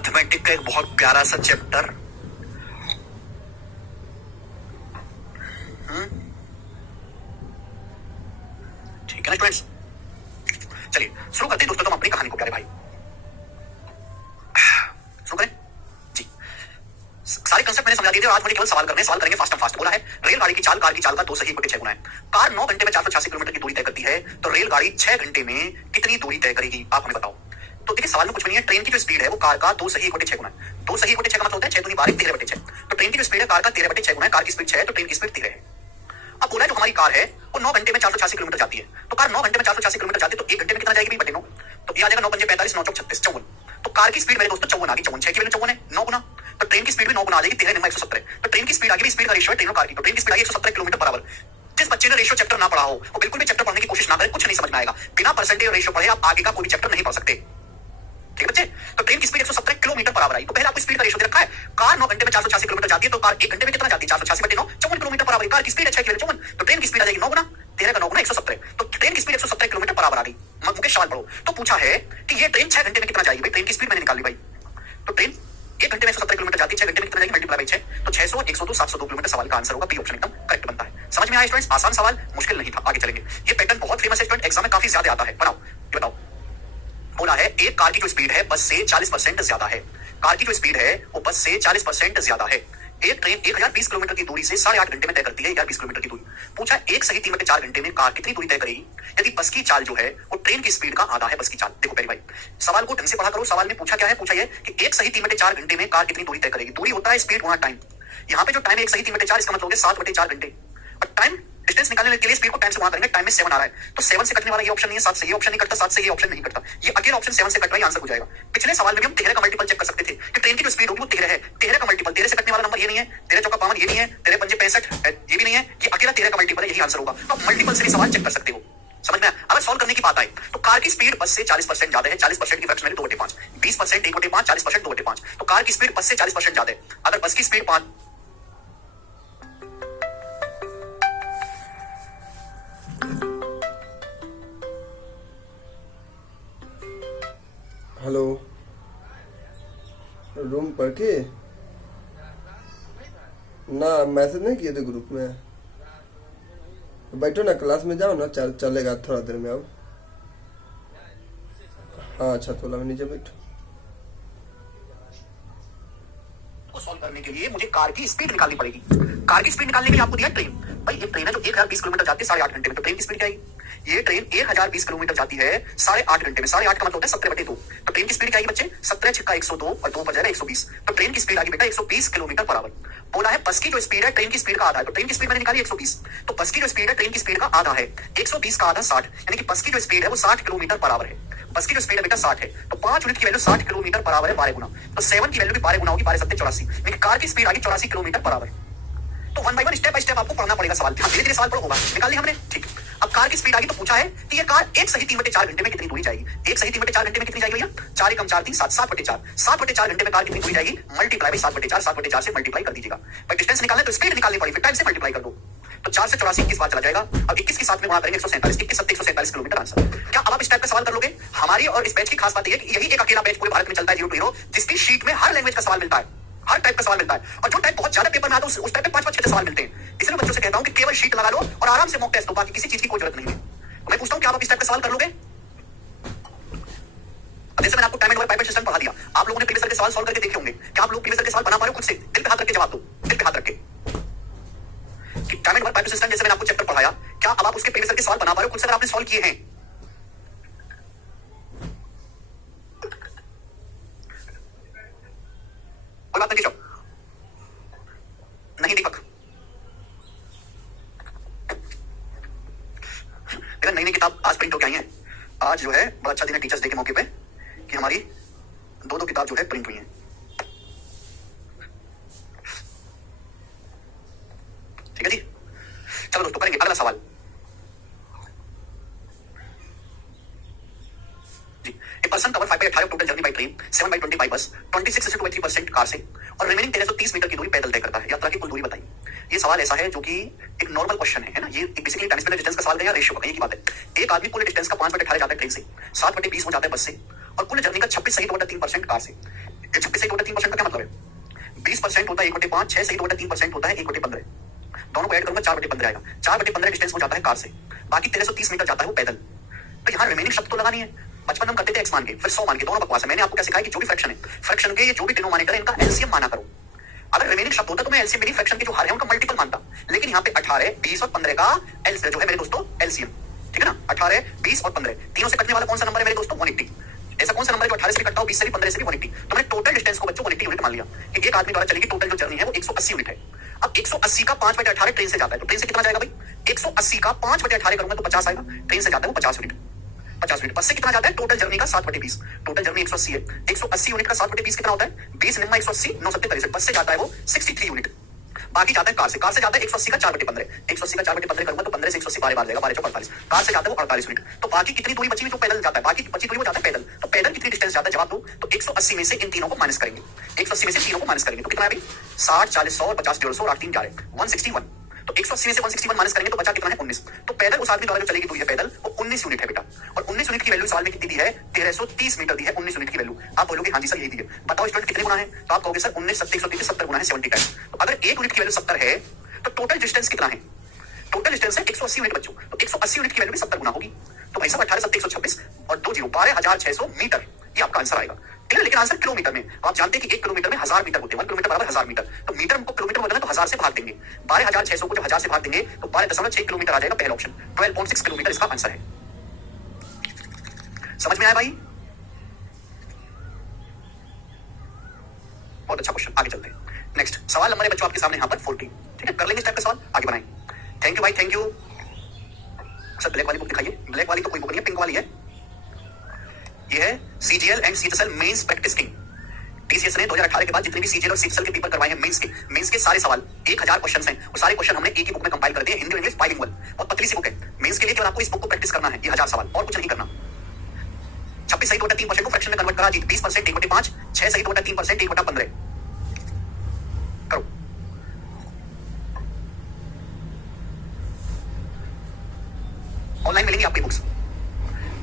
Arithmetic का एक बहुत प्यारा सा चैप्टर। ठीक है ना स्टूडेंट्स, चलिए शुरू करते हैं दोस्तों तुम अपनी कहानी को प्यारे भाई। शुरू करें जी। सारे कंसेप्ट मैंने समझा दिए थे, आज मुझे केवल सवाल करने, सवाल करेंगे फास्ट एंड फास्ट। बोला है रेलगाड़ी की चाल, कार की चाल का 2 सही इक्वल 6 गुना है। कार 9 घंटे में 486 किलोमीटर की दूरी तय करती है, तो रेलगाड़ी 6 घंटे में कितनी दूरी तय करेगी, आप हमें बताओ। तो देखिए सवाल में कुछ भी नहीं है, ट्रेन की जो स्पीड है वो कार का 2 सही इक्वल 6 गुना है। 2 सही इक्वल 6 का मतलब होता है 6 दूनी 12 13/6। तो ट्रेन की जो स्पीड है कार का 13/6 गुना है, कार की स्पीड 6 है तो ट्रेन की स्पीड 13 है। अब बोला है जो हमारी कार है वो 9 घंटे में 486 किलोमीटर जाती है, तो कार 9 घंटे में 486 किलोमीटर जाती है, तो 1 घंटे में कितना जाएगी बटे 9, तो ये आ जाएगा 9 पंजे 45, 9 चौक 36, 54। तो कार की स्पीड मेरे दोस्तों 54 आ गई, 54 6 की वैल्यू 54 है, 9 गुना। तो ट्रेन की स्पीड भी 9 गुना आ जाएगी, 13 117। तो ट्रेन की स्पीड आ गई, स्पीड का रेशियो है ट्रेन और कार की, तो ट्रेन की स्पीड आ गई 117 किलोमीटर बराबर। जिस बच्चे ने रेशियो चैप्टर ना पढ़ा हो वो बिल्कुल भी चैप्टर पढ़ने की कोशिश ना करे, कुछ नहीं समझ में आएगा। बिना परसेंटेज और रेशियो पढ़े आप आगे का कोई भी चैप्टर नहीं पढ़ सकते, ठीक है बच्चे। तो ट्रेन की स्पीड 117 किलोमीटर पर आवर आई, तो पहले आपको स्पीड का रेशियो दे रखा है। कार 9 घंटे में 486 किलोमीटर जाती है, तो कार 1 घंटे में कितना जाती है 486 बटे 9, 54 किलोमीटर पर आवर। कार की स्पीड है 6 की वैल्यू 54, तो ट्रेन की स्पीड आ जाएगी 9 गुना, 13 का 9 गुना 117। तो ट्रेन की स्पीड 117 किलोमीटर पर आवर आ गई। मुकेश सवाल पढ़ो। तो पूछा है कि ये ट्रेन 6 घंटे में कितना जाएगी, भाई ट्रेन की स्पीड मैंने निकाल ली भाई। तो ट्रेन 1 घंटे में 117 किलोमीटर जाती है, 6 घंटे में कितना जाएगी मल्टीप्लाई बाई 6, तो 600 102 702 किलोमीटर। सवाल का आंसर होगा बी ऑप्शन, एकदम करेक्ट बनता है। समझ में आया स्टूडेंट्स, आसान सवाल, मुश्किल नहीं था। आगे चलेंगे, ये पैटर्न बहुत फेमस है स्टूडेंट, एग्जाम में काफी ज्यादा आता है। बनाओ, ये बताओ। बोला है एक कार की जो स्पीड है बस से 40% ज्यादा है। कार की जो स्पीड है वो बस से 40% ज्यादा है। एक ट्रेन 1020 किलोमीटर की दूरी से 8.5 घंटे में तय करती है, 1020 किलोमीटर की दूरी। पूछा एक सही 3/4 घंटे में कार कितनी दूरी तय करेगी यदि बस की चाल जो है वो ट्रेन की स्पीड का आधा है। बस की चाल देखो पहले भाई, सवाल को ढंग से पढ़ा करो। सवाल में पूछा क्या है, पूछा ये कि एक सही 3/4 घंटे में कार कितनी दूरी तय करेगी। दूरी होता है स्पीड गुणा टाइम। यहाँ पे जो टाइम है एक सही 3/4, इसका मतलब 7/4 घंटे। और टाइम डिस्टेंस निकालने के लिए स्पीड को टाइम से गुणा करेंगे, टाइम में 7 आ रहा है, तो 7 से कटने वाला ये ऑप्शन नहीं है, 7 से ये ऑप्शन नहीं कटता, 7 से ये ऑप्शन नहीं कटता, ये अकेला ऑप्शन 7 से कट रहा है, आंसर हो जाएगा। पिछले सवाल में भी हम 13 का मल्टीपल चेक कर सकते थे कि ट्रेन की जो स्पीड होगी वो 13 है, 13 का मल्टीपल, 13 से कटने वाला नंबर ये नहीं है, 13 चौका 52 ये नहीं है, 13 पंजे 65 ये भी नहीं है, ये अकेला 13 का मल्टीपल है, यही आंसर होगा। तो मल्टीपल से भी सवाल चेक कर सकते हो। समझ में आया? अगर सॉल्व करने की बात आई तो कार की स्पीड बस से 40% ज्यादा है, 40% की फ्रैक्शन वैल्यू 2/5, 20% 1/5, 40% 2/5। तो कार की स्पीड बस से 40% ज्यादा है। अगर बस की स्पीड 5, हेलो, रूम पर के ना मैसेज नहीं किए थे ग्रुप में। बैठो ना, क्लास में जाओ ना, चलेगा थोड़ा देर में। अब हाँ अच्छा, तो में नीचे बैठो। को सॉल्व करने के लिए मुझे कार की स्पीड निकालनी पड़ेगी। कार की स्पीड निकालने के लिए आपको दिया ट्रेन, भाई एक ट्रेन है जो 1020 किलोमीटर जाती है 8.5 घंटे में, तो ट्रेन की स्पीड क्या है? ये ट्रेन 1020 किलोमीटर जाती है 8.5 घंटे में, 8.5 का मतलब होता है 17/2। तो ट्रेन की स्पीड क्या आएगी बच्चे, 17 छक्का 102 और 2 पर जाएगा 120। तो ट्रेन की स्पीड आ गई बेटा 120 किलोमीटर पर आवर। बोला है बस की जो स्पीड है ट्रेन की स्पीड का आधा है, तो ट्रेन की स्पीड मैंने निकाली 120, तो बस की जो स्पीड है ट्रेन की स्पीड का आधा है, 120 का आधा 60, यानी कि बस की जो स्पीड है वो 60 किलोमीटर पर आवर है। बस की जो स्पीड है बेटा 60 है, तो 5 यूनिट की वैल्यू 60 किलोमीटर पर आवर है 12 गुना, तो 7 की वैल्यू भी 12 गुना होगी, 12 7 84, यानी कार की स्पीड आ गई 84 किलोमीटर पर आवर। तो one by one step by step आपको पढ़ना पड़ेगा सवाल, धीरे धीरे सवाल पढ़ो, होगा निकाल लिया हमने, ठीक। अब कार की स्पीड आ गई तो पूछा है कि ये कार एक सही 3/4 घंटे में कितनी दूरी जाएगी। एक सही 3/4 घंटे में कितनी जाएगी भैया, 4 एकम 4 3 7, 7/4, 7/4 घंटे में कार कितनी दूरी जाएगी, मल्टीप्लाई बाई 7/4, 7/4 से मल्टीप्लाई कर दीजिएगा। भाई डिस्टेंस निकालना तो स्पीड निकालनी पड़ेगी, फिर टाइम से मल्टीप्लाई कर दो, तो 4 से 84 21 बार चला जाएगा। अब 21 के साथ में गुणा करेंगे 147, 21 7 147 किलोमीटर आंसर। क्या अब आप इस टाइप का सवाल कर लोगे? हमारी और इस बैच की खास बात यह है कि यही एक अकेला बैच पूरे भारत में चलता है 0 to 0 जिसकी शीट में हर लैंग्वेज का सवाल मिलता है, हर टाइप का सवाल मिलता है, और जो टाइप बहुत ज्यादा पेपर में आता है उस टाइप पे 5-5 6 सवाल मिलते हैं। इसलिए बच्चों से कहता हूं कि केवल शीट लगा लो और आराम से मॉक टेस्ट दो, बाकी किसी चीज की कोई जरूरत नहीं है। तो मैं पूछता हूं कि आप इस टाइप का सवाल कर लोगे? अब जैसे मैंने आपको टाइम एंड पाइपेट सिस्टम पढ़ा दिया, आप लोगों ने प्रीवियस के सवाल सॉल्व करके देखे होंगे, क्या आप लोग प्रीवियस के सवाल बना पा रहे हो खुद से? दिल पे हाथ रख के जवाब दो, दिल पे हाथ रख के, कि टाइम एंड पाइपेट सिस्टम जैसे मैंने आपको चैप्टर पढ़ाया, क्या अब आप उसके प्रीवियस के सवाल बना पा रहे हो खुद से, अगर आपने सॉल्व किए हैं? कोई बात नहीं, नहीं दीपक, देखा नई नई किताब आज प्रिंट होके आई है। आज जो है बड़ा अच्छा दिन है टीचर्स डे के मौके पे कि हमारी 2 किताब जो है प्रिंट हुई है। ठीक है जी, चलो दोस्तों करेंगे अगला सवाल जी। A person cover 5/18 total journey by train, 7/20 by bus, 26.3% car से और रिमेनिंग 1330 मीटर की दूरी पैदल तय करता है। यात्रा की कुल दूरी बताइए। ये सवाल ऐसा है जो कि एक नॉर्मल क्वेश्चन है ना, ये बेसिकली टाइम स्पेंड डिस्टेंस का सवाल है या रेशियो का, ये की बात है। एक आदमी कुल डिस्टेंस का 5/18 जाता है ट्रेन से, 7/20 हो जाता है बस से, और कुल जर्नी का 26 सही 2/3% कार से। ये 26 सही 3% का क्या मतलब है? 20% होता है 1/5, 6 सही 3% होता है 1/15। दोनों को ऐड करूंगा 4/15 आएगा। 4/15 डिस्टेंस हो जाता है कार से, बाकी 1330 मीटर जाता है वो पैदल। तो यहाँ रिमेनिंग शब्द तो लगा नहीं है। बचपन हम करते थे x मान के, फिर 100 मान के, दोनों बकवास है। मैंने आपको क्या सिखाया कि जो भी फ्रैक्शन है, फ्रैक्शन के ये जो भी डिनोमिनेटर है इनका एलसीएम माना करो। अगर रिमेनिंग शब्द होता तो मैं एलसीएम नहीं, फ्रैक्शन के जो हर है उनका मल्टीपल मानता। लेकिन यहाँ पे 18, 20 और 15 का एलसीएम जो है मेरे दोस्तों एलसीएम, ठीक है ना। 18, 20 और 15 तीनों से कटने वाला कौन सा नंबर है मेरे दोस्तों? 180। ऐसा कौन सा नंबर है जो 18 से भी कटता हो, 20 से भी, 15 से भी? 180। तो मैंने टोटल डिस्टेंस को बच्चों 180 यूनिट मान लिया कि एक आदमी द्वारा चलेगी टोटल जो जर्नी है वो 180 यूनिट है। अब 180 का 5/18 ट्रेन से जाता है, तो ट्रेन से कितना जाएगा भाई? 180 का 5/18 करूंगा तो 50 आएगा। ट्रेन से जाता है वो 50 यूनिट। 50 यूनिट बस से कितना जाता है? टोटल जर्नी का 7/20। टोटल जर्नी 180 है, 180 यूनिट का 7/20 कितना होता है? 20 निम्मा 180, 9 7 63। बस से जाता है वो 63 यूनिट। बाकी जाता है कार से। कार से जाता है 180 का 4/15। 180 का 4/15 करूंगा तो 15 से 180 12 बार जाएगा, 12 4 45। कार से जाता है वो 48 यूनिट। तो बाकी कितनी दूरी बची हुई जो पैदल जाता है? बाकी बची दूरी वो जाता है पैदल। तो पैदल कितनी डिस्टेंस जाता है? जवाब दो। तो 180 में से इन तीनों को माइनस करेंगे। 180 में से तीनों को माइनस करेंगे तो कितना है भाई? 60, 40, 100, 50, 150 और 8 3 11, 161। तो 180 में से 161 माइनस करेंगे तो बचा कितना है? 19। तो पैदल उस आदमी द्वारा जो चलेगी दूरी है पैदल वो 19 यूनिट है बेटा। और 19 यूनिट की वैल्यू सवाल में कितनी दी है? 1330 मीटर दी है 19 यूनिट की वैल्यू। आप बोलोगे हाँ जी सर यही दी है। बताओ स्टूडेंट कितने गुना है? तो आप कहोगे सर 19 70 130 70 गुना है 70 टाइम्स। तो अगर 1 यूनिट की वैल्यू 70 है तो टोटल डिस्टेंस कितना है? टोटल डिस्टेंस है 180 यूनिट बच्चों। तो 180 यूनिट की वैल्यू भी 70 गुना होगी। तो भाई साहब 18 7 126 और 2 0 12600 मीटर, ये आपका आंसर आएगा। क्लियर? लेकिन आंसर किलोमीटर में। आप जानते हैं कि 1 किलोमीटर में 1000 मीटर होते हैं। 1 किलोमीटर बराबर 1000 मीटर। तो मीटर को किलोमीटर बदलना तो 1000 से भाग देंगे। 12600 को जब 1000 से भाग देंगे तो 12.6 किलोमीटर आ जाएगा। पहला ऑप्शन 12.6 किलोमीटर इसका आंसर है। समझ में आया भाई? बहुत अच्छा क्वेश्चन। आगे चलते हैं। नेक्स्ट सवाल नंबर है बच्चों आपके सामने यहाँ पर 40। ठीक है, कर लेंगे इस टाइप का सवाल, आगे बढ़ाएं। थैंक यू भाई, थैंक यू। सर ब्लैक वाली बुक दिखाइए। ब्लैक वाली तो कोई बुक नहीं है, पिंक वाली है। ये है CGL and CHL mains practising. TCS ने 2018 के बाद जितने भी सीजीएल और सीएचएल के पेपर करवाए हैं मेंस के सारे सवाल 1000 क्वेश्चन हैं। वो सारे क्वेश्चन हमने एक ही बुक में कंपाइल कर दिए, हिंदी और इंग्लिश बाइलिंगुअल। बहुत पतली सी बुक है मेंस के लिए, केवल आपको इस बुक को प्रैक्टिस करना है। ये 1000 सवाल और कुछ नहीं करना। 26 सही 3% को फ्रैक्शन में कन्वर्ट करा जी। 20% 1/5, 6 सही 3% 1/15 करो। ऑनलाइन मिलेंगी आपकी बुक्स।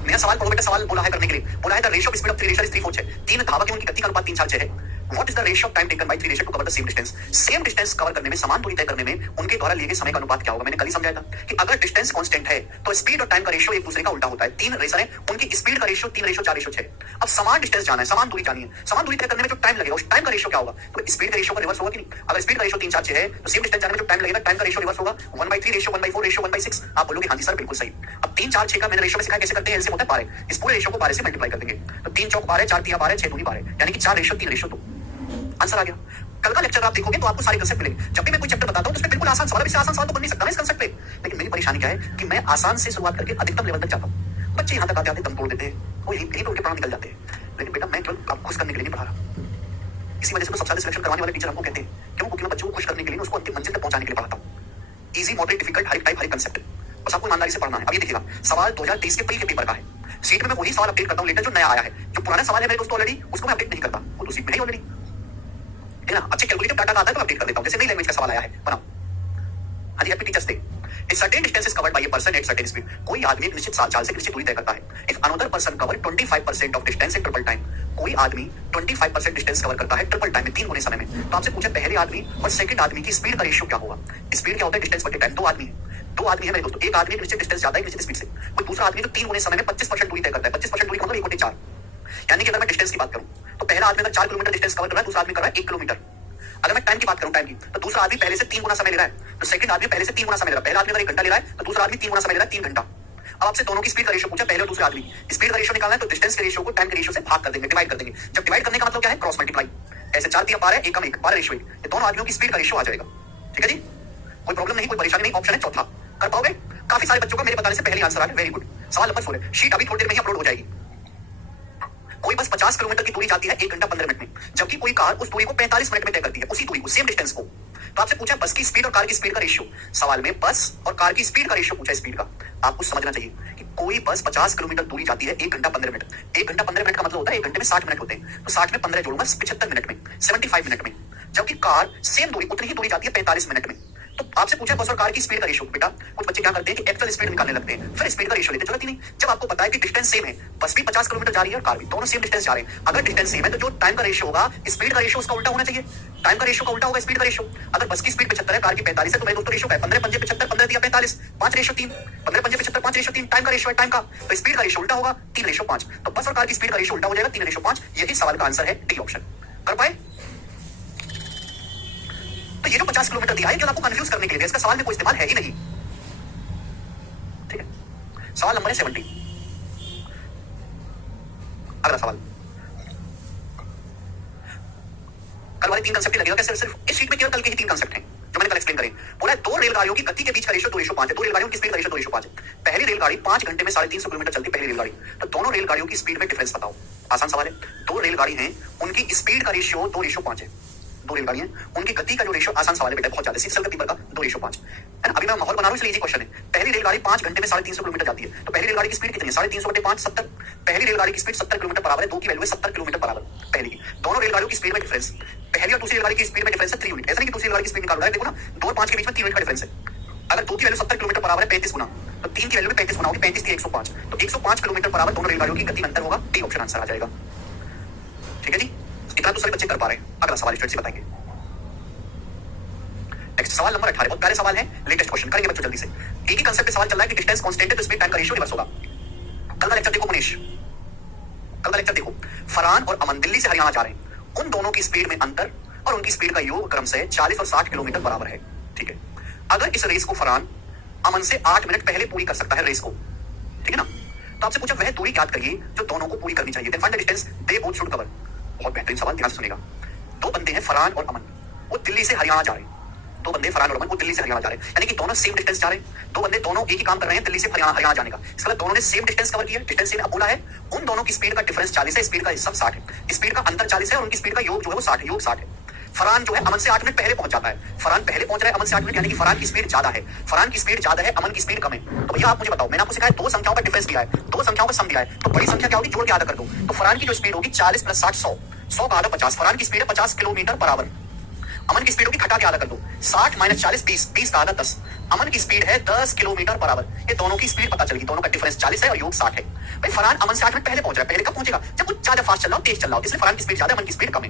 नया सवाल पढ़ो बेटा। सवाल बोला है करने के लिए, बोला है the ratio of speed of 3 racer is 3/4 है। 3 धावक उनकी गति का अनुपात 3/4 है। What is the ratio of time taken by 3 racer to cover the same distance? Same distance cover करने में, समान दूरी तय करने में उनके द्वारा लिए गए समय का अनुपात क्या होगा? मैंने कल ही समझाया था कि अगर डिस्टेंस कांस्टेंट है तो स्पीड और टाइम का रेशियो एक दूसरे का उल्टा होता है। 3 रेसर है, उनकी स्पीड का रेशियो 3:4:6। अब समान डिस्टेंस जाना है, समान दूरी जानी है, समान दूरी तय करने में जो टाइम लगेगा उस टाइम का रेशियो क्या होगा? तो स्पीड का रेशियो का रिवर्स होगा कि नहीं? अगर स्पीड का रेशियो 3/4 है तो सेम डिस्टेंस जाने में जो टाइम लगेगा टाइम का रेशियो रिवर्स होगा। 1/3 रेशियो 1/4 रेशियो 1/6। आप बोलोगे हाँ जी सर बिल्कुल सही। अब 3 4 6 का मैंने रेशियो में सिखाया कैसे करते हैं। एलसीएम होता है 12। इस पूरे रेशियो को 12 से मल्टीप्लाई कर देंगे तो 3 चौक 12, 4 3 12, 6 दूनी 12, यानी कि 4 रेशियो 3 रेशियो 2। आंसर आ गया। कल का लेक्चर आप देखोगे तो आपको सारे कंसेप्ट मिलेंगे। जब भी मैं कोई चैप्टर बताता हूं तो उसमें बिल्कुल आसान सवाल, इससे आसान सवाल तो बन नहीं सकता ना इस कंसेप्ट पे। लेकिन मेरी परेशानी क्या है कि मैं आसान से शुरुआत करके अधिकतम लेवल तक जाता हूं। बच्चे यहां तक आते आते दम तोड़ देते हैं, वो यहीं पे उनके प्राण निकल जाते हैं। लेकिन बेटा मैं केवल आपको खुश करने के लिए नहीं पढ़ा रहा। इसी वजह से तो सबसे ज्यादा सिलेक्शन करवाने वाले टीचर हमको कहते हैं क्यों? क्योंकि मैं बच्चों को खुश करने के लिए, उसको अंतिम मंजिल तक पहुंचाने के लिए पढ़ाता हूं। इजी, मॉडरेट, डिफिकल्ट, हर टाइप, हर कंसेप्ट, बस आपको ईमानदारी से पढ़ना है। अब ये देखिएगा सवाल 2023 के प्री के पेपर का है। सीट में मैं वही सवाल अपडेट करता हूं लेटर जो नया आया है। जो पुराना सवाल है मेरे दोस्तों ऑलरेडी उसको मैं अपडेट नहीं करता, वो तो सीट में है ऑलरेडी। है ना? अच्छे कैलकुलेटिव डाटा का आता है तो अपडेट कर देता हूं। जैसे नई लैंग्वेज का सवाल आया है, बनाओ। हाँ जी, happy teachers day. A certain distance is covered by a person at certain speed. कोई आदमी एक निश्चित चाल से निश्चित दूरी तय करता है। If another person cover 25% of distance in triple time, कोई आदमी 25% डिस्टेंस कवर करता है ट्रिपल टाइम में, 3 गुने समय में। तो आपसे पूछे पहले आदमी और सेकंड आदमी की स्पीड का रेशियो क्या होगा? स्पीड क्या होता है? डिस्टेंस बटे टाइम। 2 आदमी है मेरे दोस्तों। एक आदमी एक निश्चित डिस्टेंस जाता है निश्चित स्पीड से, कोई दूसरा आदमी तो 3 गुने समय में 25% दूरी तय करता है। 25% दूरी मतलब 1/4। यानी कि अगर मैं डिस्टेंस की बात करूं तो पहला आदमी अगर 4 किलोमीटर डिस्टेंस कवर कर रहा है, दूसरा आदमी कर रहा है 1 किलोमीटर। अगर मैं टाइम की बात करूं, टाइम की, तो दूसरा आदमी पहले से 3 गुना समय ले रहा है, तो सेकंड आदमी पहले से 3 गुना समय ले रहा है। पहला आदमी अगर 1 घंटा ले रहा है तो दूसरा आदमी 3 गुना समय ले रहा है, 3 घंटा। अब आपसे दोनों की स्पीड का रेशियो पूछा, पहले और दूसरे आदमी स्पीड का रेशियो निकालना है तो डिस्टेंस के रेशियो को टाइम के रेशियो से भाग कर देंगे, डिवाइड कर देंगे। जब डिवाइड करने का मतलब क्या है? Cross multiply. ऐसे 4 3 12 1 कम 1 12 रेशियो 1, ये दोनों आदमियों की स्पीड का रेशियो आ जाएगा। ठीक है जी, कोई प्रॉब्लम नहीं, कोई परेशानी नहीं। ऑप्शन है चौथा, कर पाओगे? काफी सारे बच्चों का मेरे बताने से पहले आंसर आ गया, वेरी गुड। सवाल नंबर 16, शीट अभी थोड़ी देर में ही अपलोड हो जाएगी। कोई बस 50 किलोमीटर की दूरी जाती है 1 घंटा 15 मिनट में, जबकि कोई कार उस दूरी को 45 मिनट में तय करती है, उसी दूरी को, सेम डिस्टेंस को। तो आपसे पूछा बस की स्पीड और कार की स्पीड का रेशियो। सवाल में बस और कार की स्पीड का रेशियो पूछा, स्पीड का। आपको समझना चाहिए कि कोई बस 50 किलोमीटर दूरी जाती है 1 घंटा 15 मिनट। 1 घंटा 15 मिनट का मतलब होता है 1 घंटे में 60 मिनट होते हैं, तो 60 में 15 जोड़ूंगा 75 मिनट में, 75 मिनट में। जबकि कार सेम दूरी, उतनी ही दूरी जाती है 45 मिनट में। तो आपसे पूछा बस और कार की स्पीड का रेशियो। बेटा कुछ बच्चे क्या करते हैं कि एक्चुअल स्पीड निकालने लगते हैं, फिर स्पीड का रेशियो लेते, जरूरत ही नहीं। जब आपको पता है कि डिस्टेंस सेम है, बस भी 50 किलोमीटर जा रही है और कार भी, दोनों सेम डिस्टेंस जा रहे हैं, अगर डिस्टेंस सेम है तो जो टाइम का रेशियो होगा स्पीड का रेशियो उसका उल्टा होना चाहिए। टाइम का रेशियो का उल्टा होगा स्पीड का रेशियो। अगर बस की स्पीड 75 है, कार की 45 है, तो मेरे दोस्तों रेशियो है 15 पंजे 75, 15 दिया 45, 5 रेशियो 3, 15 पंजे 75, 5 रेशियो 3, टाइम का रेशियो है टाइम का, तो स्पीड का रेशियो उल्टा होगा 3 रेशियो 5। तो बस और कार की स्पीड का रेशियो उल्टा हो जाएगा 3 रेशियो 5। यही सवाल का आंसर है डी ऑप्शन। कर पाए? तो ये जो 50 किलोमीटर दिया है केवल आपको कंफ्यूज करने के लिए, इसका सवाल में कोई इस्तेमाल है ही नहीं। ठीक है, सवाल नंबर है 70। अगला सवाल, कल वाले 3 कंसेप्ट लगेगा क्या? सिर्फ इस शीट में केवल कल के ही 3 कंसेप्ट हैं जो मैंने कल एक्सप्लेन करे। बोला है 2 रेलगाड़ियों की गति के बीच का रेशियो 2 रेशियो 5 है। 2 रेलगाड़ियों की स्पीड का रेशियो 2 रेशियो 5 है। पहली रेलगाड़ी 5 घंटे में 350 किलोमीटर चलती, पहली रेलगाड़ी, तो दोनों रेलगाड़ियों की स्पीड में डिफरेंस बताओ। आसान सवाल है। 2 रेलगाड़ी हैं, उनकी स्पीड का रेशियो 2 रेशियो 5 है। 2 रेलगाड़ी हैं, उनकी गति का जो रेशियो, आसान सवाल है बेटा, बहुत ज्यादा सिक्स का पेपर का 2 रेशियो 5 है ना। अभी मैं माहौल बना रहा हूं इसलिए इजी क्वेश्चन है। पहली रेलगाड़ी 5 घंटे में 350 किलोमीटर जाती है, तो पहली रेलगाड़ी की स्पीड कितनी है? 350 बटे 5 70। पहली रेलगाड़ी की स्पीड 70 किलोमीटर पर आवर है, 2 की वैल्यू है 70 किलोमीटर पर आवर पहली की। दोनों रेलगाड़ियों की स्पीड में डिफरेंस, पहली और दूसरी रेलगाड़ी की स्पीड में डिफरेंस है 3 यूनिट। ऐसा नहीं कि दूसरी रेलगाड़ी की स्पीड निकाल रहा है, देखो ना 2 और 5 के बीच में 3 यूनिट का डिफरेंस है। अगर 2 की वैल्यू 70 किलोमीटर पर आवर है 35 गुना, तो 3 की वैल्यू भी 35 गुना होगी, 35 की 105, तो 105 किलोमीटर पर आवर दोनों रेलगाड़ियों की गति में अंतर होगा। डी ऑप्शन आंसर आ जाएगा। ठीक है जी, इतना तो सभी बच्चे कर पा रहे हैं। अगला सवाल स्टूडेंट से बताएंगे। नेक्स्ट सवाल नंबर 18, बहुत प्यारे सवाल है, लेटेस्ट क्वेश्चन करेंगे बच्चों जल्दी से। एक ही कंसेप्ट पे सवाल चल रहा है कि डिस्टेंस कांस्टेंट है तो स्पीड टाइम का रेशियो रिवर्स होगा। कल का लेक्चर देखो मुनीश, कल का लेक्चर देखो। फरहान और अमन दिल्ली से हरियाणा जा रहे हैं, उन दोनों की स्पीड में अंतर और उनकी स्पीड का योग क्रमशः 40 और 60 किलोमीटर बराबर है। ठीक है, अगर इस रेस को फरहान अमन से 8 मिनट पहले पूरी कर सकता है रेस को, ठीक है ना, तो आपसे पूछा वह दूरी याद करिए जो दोनों को पूरी करनी चाहिए। Then find the distance they both should cover. बहुत बेहतरीन सवाल, ध्यान से सुनेगा। 2 बंदे हैं फरहान और अमन, वो दिल्ली से हरियाणा जा रहे हैं। 2 बंदे फरहान और अमन वो दिल्ली से हरियाणा जा रहे हैं, यानी कि दोनों सेम डिस्टेंस जा रहे हैं। 2 बंदे दोनों एक ही काम कर रहे हैं दिल्ली से हरियाणा जाने का, इसका मतलब दोनों ने सेम डिस्टेंस कवर किया। डिस्टेंस सेम बोला है, उन दोनों की स्पीड का डिफरेंस 40 है, स्पीड का सब 60 है। स्पीड का अंतर 40 है और उनकी स्पीड का योग जो है वो 60 है, योग 60 है। फरहान जो है अमन से 8 मिनट पहले पहुंच जाता है, फरहान पहले पहुंच रहा है अमन से 8 मिनट, यानी कि फरहान की स्पीड ज्यादा है। फरहान की स्पीड ज्यादा है, अमन की स्पीड कम है। तो भैया आप मुझे बताओ, मैंने आपको सिखाया 2 संख्याओं का डिफरेंस दिया है, 2 संख्याओं का सम दिया है, तो बड़ी संख्या क्या होगी जोड़ के आधा कर दो। तो फरहान की जो स्पीड होगी 40 + 60 100, 100 का आधा 50। फरहान की स्पीड है 50 किलोमीटर पर आवर, अमन की स्पीड होगी, घटा के आधा कर दो, 60 - 40 20, 20 का आधा 10। अमन की स्पीड है 10 किलोमीटर पर आवर। ये दोनों की स्पीड पता चलेगी, दोनों का डिफरेंस 40 है और योग 60 है। भाई फरहान अमन से 8 मिनट पहले पहुंच रहा है, पहले कब पहुंचेगा? जब वो ज्यादा फास्ट चल रहा हो, तेज चल रहा हो, इसलिए फरहान की स्पीड ज्यादा है, अमन की स्पीड कम है।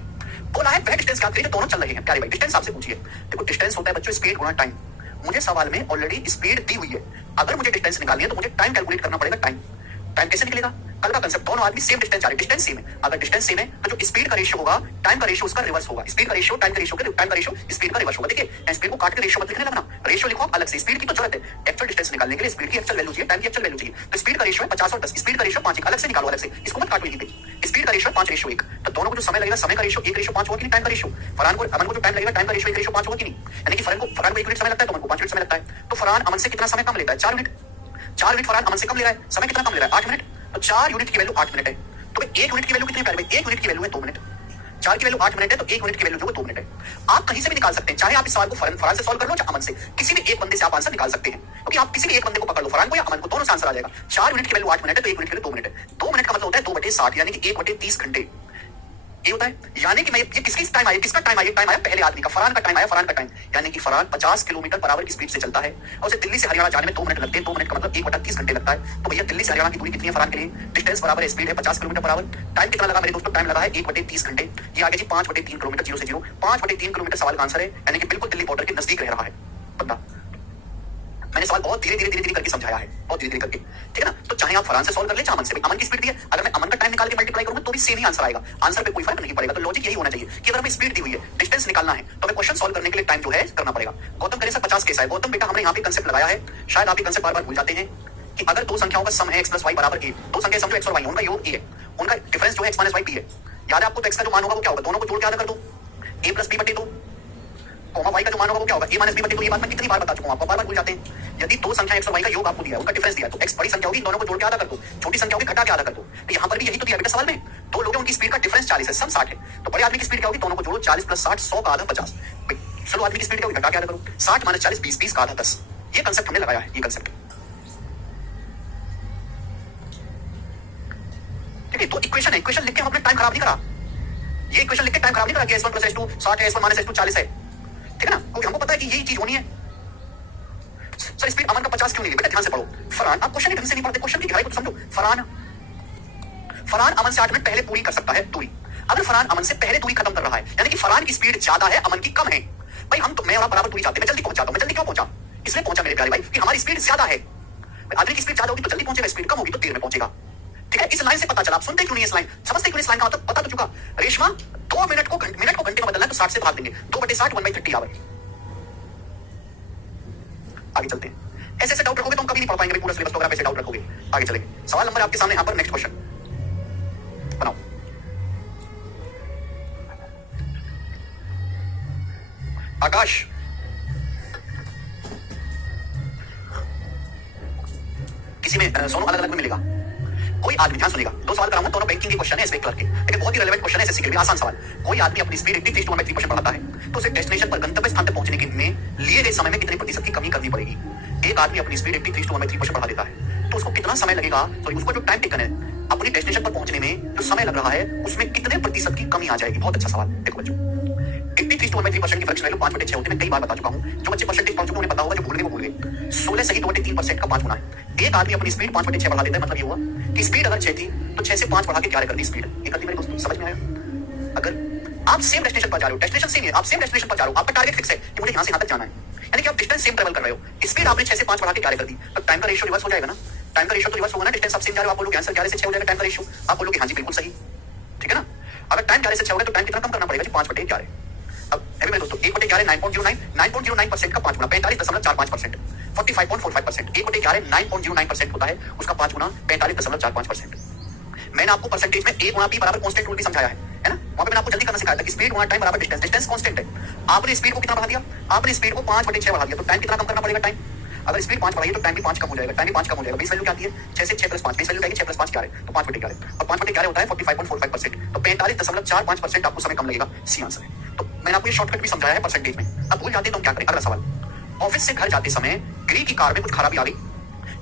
बोला है वह डिस्टेंस क्या करिए जो दोनों चल रहे हैं। प्यारे भाई डिस्टेंस आपसे पूछिए, देखो डिस्टेंस होता है बच्चों स्पीड गुणा टाइम। मुझे सवाल में ऑलरेडी स्पीड दी हुई है, अगर मुझे डिस्टेंस निकालनी है तो मुझे टाइम कैलकुलेट करना पड़ेगा। टाइम टाइम कैसे निकलेगा? कल का कंसेप्ट, दोनों आदमी सेम डिस्टेंस जा रहे हैं, डिस्टेंस सेम है। अगर डिस्टेंस सेम है तो जो स्पीड का रेशियो होगा टाइम का रेशियो उसका रिवर्स होगा। स्पीड का रेशियो टाइम का रेशियो, टाइम का रेशियो स्पीड का रिवर्स होगा। देखिए स्पीड को काट के रेशियो मत लिखने लगना, रेशियो लिखो अलग से। स्पीड की तो जरूरत है, एक्चुअल डिस्टेंस निकालने के लिए स्पीड की एक्चुअल वैल्यू चाहिए, टाइम की एक्चुअल वैल्यू चाहिए। तो स्पीड का रेशियो है 50 और 10, स्पीड का रेशियो 5, अलग से निकालो, अलग से, इसको मत काटो यहीं पे। स्पीड का रेशियो 5 रेशियो 1, तो दोनों को जो समय लगेगा समय का रेशियो 1 रेशियो 5 होगा कि नहीं? टाइम का रेशियो फरहान को अमन को जो टाइम लगेगा टाइम का रेशियो 1 रेशियो 5 होगा कि नहीं? यानी कि फरहान को 1 मिनट समय लगता है तो अमन को 5 मिनट समय लगता है। तो फरहान अमन से कितना समय कम लेता है? 4 मिनट। 4 मिनट फरहान अमन से कम ले रहा है, समय कितना कम ले रहा है? 8 मिनट। तो 4 यूनिट की वैल्यू 8 मिनट है, तो 1 यूनिट की वैल्यू कितनी है? 1 यूनिट की वैल्यू है 2 मिनट। 4 की वैल्यू 8 मिनट है, तो 1 यूनिट की वैल्यू जो है 2 मिनट है। आप कहीं से भी निकाल सकते हैं, चाहे आप इस सवाल को फरहान से सॉल्व कर लो या अमन से, किसी भी एक बंदे से आप आंसर निकाल सकते हैं, क्योंकि आप किसी भी एक बंदे को पकड़ लो, फरहान को या अमन को, दोनों से आंसर आ जाएगा। 4 यूनिट की वैल्यू 8 मिनट है, तो 1 यूनिट की वैल्यू 2 मिनट है। 2 मिनट का मतलब होता है 2/60, यानी कि 1/30 घंटे ये होता है। यानी कि मैं ये किसकी टाइम आया, किसका टाइम आया? टाइम आया पहले आदमी का, फरहान का टाइम आया, फरहान का टाइम, यानी कि फरहान 50 किलोमीटर पर आवर की स्पीड से चलता है और उसे दिल्ली से हरियाणा जाने में 2 मिनट लगते हैं। 2 मिनट का मतलब 1/30 घंटे लगता है। तो भैया दिल्ली से हरियाणा की दूरी कितनी है फरहान के लिए? डिस्टेंस बराबर है स्पीड है 50 किलोमीटर पर आवर। टाइम कितना लगा मेरे दोस्तों? टाइम लगा है 1/30 घंटे। ये आगे जी 5/3 किलोमीटर, 0 से 0, 5/3 किलोमीटर सवाल का आंसर है, यानी कि बिल्कुल दिल्ली बॉर्डर के नजदीक रह रहा है बंदा। मैंने सवाल बहुत धीरे धीरे करके समझाया है, बहुत धीरे धीरे करके, ठीक है ना। तो चाहे आप फरहान से सॉल्व कर ले, चाहे अमन से भी। अमन की स्पीड दी है, अगर मैं अमन का टाइम निकाल के मल्टीप्लाई करूंगा तो भी सेम ही आंसर आएगा, आंसर पे कोई फर्क नहीं पड़ेगा। तो लॉजिक यही होना चाहिए कि अगर हमें स्पीड दी हुई है, डिस्टेंस निकालना है, तो हमें क्वेश्चन सॉल्व करने के लिए टाइम जो है करना पड़ेगा। गौतम करे सर 50 केस है। गौतम बेटा हमने यहाँ पे कंसेप्ट लगाया है, शायद आप ये कंसेप्ट बार बार भूल जाते हैं कि अगर 2 संख्याओं का सम है x + y = a, 2 संख्या सम जो x और y है उनका योग a है, उनका डिफरेंस जो है x - y b है। याद है आपको? तो x का जो मान होगा वो क्या होगा? दोनों को जोड़ के आधा कर दो, a + b/2, y का जो मान होगा वो क्या होगा? a - b/2। ये बात मैं कितनी बार बता चुका हूं, आपको बार बार भूल जाते हैं। यदि 2 संख्या x और y का योग आपको दिया है, उनका डिफरेंस दिया है, तो x बड़ी संख्या होगी, दोनों को जोड़ के आधा कर दो, छोटी संख्या होगी घटा के आधा कर दो। तो यहाँ पर भी यही तो दिया बेटा सवाल में। 2 लोग हैं, उनकी स्पीड का डिफरेंस 40 है, सम 60 है, तो बड़े आदमी की स्पीड क्या होगी? दोनों को जोड़ो, 40 + 60 100 का आधा 50। चलो आदमी की स्पीड क्या होगी? घटा के आधा करो, 60 - 40 20, 20 का आधा 10। ये कंसेप्ट हमने लगाया है, ये कंसेप्ट, ठीक है। तो इक्वेशन है, इक्वेशन लिख के हम अपने टाइम खराब नहीं करा, ये इक्वेशन लिख के टाइम खराब नहीं करा कि s1 + s2 60 है, s1 - s2 40 है, ठीक है ना। क्योंकि हमको पता है कि यही चीज होनी है, सर स्पीड अमन का 50 क्यों नहीं ली? बेटा ध्यान से पढ़ो। फरहान, आप क्वेश्चन ढंग से नहीं पढ़ते, क्वेश्चन की गहराई को समझो। फरहान अमन से 8 मिनट पहले पूरी कर सकता है दूरी। अगर फरहान अमन से पहले दूरी खत्म कर रहा है, यानी कि फरहान की स्पीड ज्यादा है, अमन की कम है। भाई हम तो मैं और बराबर दूरी चाहते हैं, मैं जल्दी पहुंच जाता हूं। मैं जल्दी क्यों पहुंचा? इसलिए पहुंचा मेरे प्यारे भाई कि हमारी स्पीड ज्यादा है। आदमी की स्पीड ज्यादा होगी तो जल्दी पहुंचेगा, स्पीड कम होगी तो देर में पहुंचेगा। ठीक है, इस लाइन से पता चला। आप सुनते क्यों नहीं इस लाइन, समझते क्यों इस लाइन का मतलब पता तो चुका। रेशमा 2 मिनट को घंटे में बदलना है तो 60 से भाग देंगे, 2/60 1/30 आवर। आगे चलते हैं। ऐसे डाउट रखोगे तो हम कभी नहीं पढ़ पाएंगे पूरा सिलेबस प्रोग्राम। ऐसे डाउट रखोगे, आगे चलेंगे। सवाल नंबर आपके सामने यहां पर, नेक्स्ट क्वेश्चन बनाओ। आकाश, किसी में सोनू अलग अलग में मिलेगा। कोई आदमी, ध्यान सुनेगा, 2 सवाल कराऊंगा, दोनों बैंकिंग के क्वेश्चन है, एसबीआई क्लर्क के, लेकिन बहुत ही रेलेवेंट क्वेश्चन है, एसएससी के लिए आसान सवाल। कोई आदमी अपनी स्पीड 83/3% बढ़ाता है तो उसे डेस्टिनेशन पर गंतव्य स्थान तक पहुंचने के में लिए गए समय में कितने प्रतिशत की कमी करनी पड़ेगी? एक आदमी अपनी स्पीड 83/3% बढ़ा देता है तो उसको कितना समय लगेगा? सॉरी, उसको जो टाइम टेकन है अपनी डेस्टिनेशन पर पहुंचने में जो समय लग रहा है उसमें कितने प्रतिशत की कमी आ जाएगी? बहुत अच्छा सवाल। देखो बच्चों, 83/3% की फ्रैक्शन वैल्यू 5/6 होती है। मैं कई बार बता चुका हूं, जो बच्चे परसेंटेज पढ़ चुके उन्हें पता होगा, जो भूल गए वो भूल गए। 16 सही 2/3% का 5 गुना है। एक आदमी अपनी स्पीड 5/6 बढ़ा देता है, मतलब ये हुआ कि स्पीड अगर 6 थी तो 6 से 5 बढ़ा के क्या कर दी स्पीड? ये कर दी मेरे दोस्तों, समझ में आया? अगर आप सेम डेस्टिनेशन पर जा रहे हो, डेस्टिनेशन सेम है, आप सेम डेस्टिनेशन पर जा रहे हो, आपका टारगेट फिक्स है कि मुझे यहां से यहां तक जाना है, यानी कि आप डिस्टेंस सेम ट्रेवल कर रहे हो, स्पीड आपने 6 से 5 बढ़ा के क्या कर दी, तो टाइम का रेशियो रिवर्स हो जाएगा ना। टाइम का रेशियो तो रिवर्स होगा ना, डिस्टेंस आप सेम जा रहे हो, आप बोलोगे आंसर 11 से 6 हो जाएगा टाइम का रेशियो, आप बोलोगे हां जी बिल्कुल सही। ठीक है ना? अगर टाइम 11 से 6 हो गया तो टाइम कितना कम करना पड़ेगा जी? 5/11। अब मेरे दोस्तों 1/11 9.09% का 5 गुना 45.45%, 45.45%। 1/11 9.09% होता है, उसका 5 गुना 45.45%। मैंने आपको परसेंटेज में a गुना b बराबर कांस्टेंट रूल भी समझाया है ना? वहां पे मैंने आपको जल्दी करना सिखाया था कि स्पीड गुना टाइम बराबर डिस्टेंस, डिस्टेंस कांस्टेंट है। आपने स्पीड को कितना बढ़ा दिया? आपने स्पीड को 5/6 बढ़ा दिया, तो टाइम कितना कम करना पड़ेगा? टाइम, अगर स्पीड 5 बढ़ाइए तो टाइम भी 5 कम हो जाएगा, टाइम भी 5 कम हो जाएगा। बेस वैल्यू क्या आती है? 6 से 6 + 5, बेस वैल्यू आएगी 6 + 5 11, तो 5/11, और 5/11 होता है 45.45%, तो 45.45% आपको समय कम लगेगा। सी आंसर है। तो मैंने आपको ये शॉर्टकट भी समझाया है परसेंटेज में। अब भूल जाते तो हम क्या करें? अगला सवाल, ऑफिस से घर जाते समय गिरी की कार में कुछ खराबी आ गई,